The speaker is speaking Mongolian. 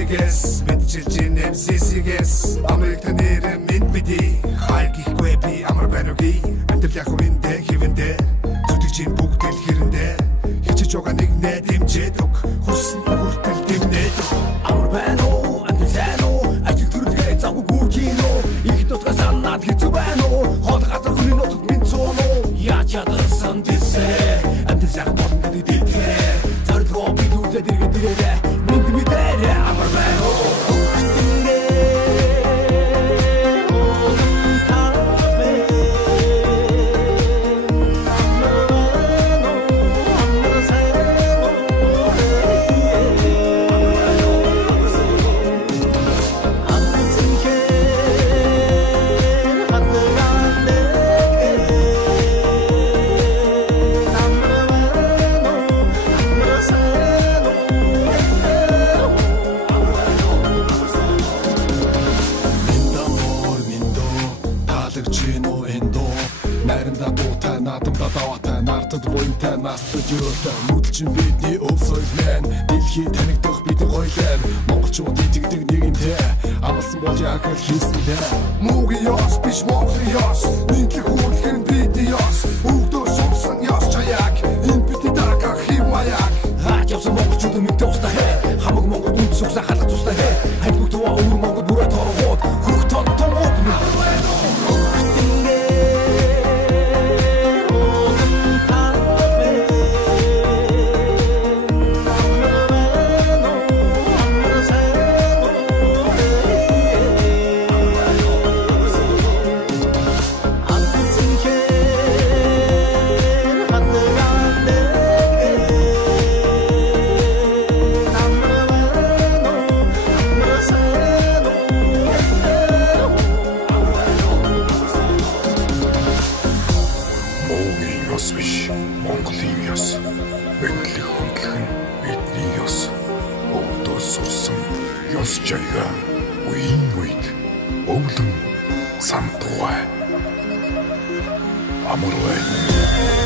Төвцгээс мэдчилж MCC-гээс Америкт нэр мэд мэдээ хайр гихгүй би амар байна уу амьдрал яг үндэ хэвэндэ зүтгэж ин бүгд л хэрэндэ хичээж байгаа нэг нэт дэмжээд өг хүссэн хүртэл дэмнээд амар байна уу амьдрал сайн уу ажил төрөлгээ завгүй гүрчинөө их дотгоо санаад хэцүү байна уу хол газар хүний нутаг минь цоо яаж ядсан дэсэ амьдрал яг бодон гэдэг дэвтгэ зорилгоо бид үлдээд иргээд ирээ Нүдчин бидний өв соёлын дэлхий танигдах бидний гоёлын монголчууд итгэдэг нэгэнтэй амлсан бол яг л хийсэндээ муугийн ёс биш монголын ёс нийтлэг үйлхэн бидний ёс өвдөө сумсан ёс чаяг энэ бидний дараах хэв маяг хаач явсан монголчууд мэдээ устаа хэ хамаг монгол үнд сүгсэн халах тустай хэ хайгуут тоо өвөр монгол бүрэ торгоод хөх тоо томод Амурвай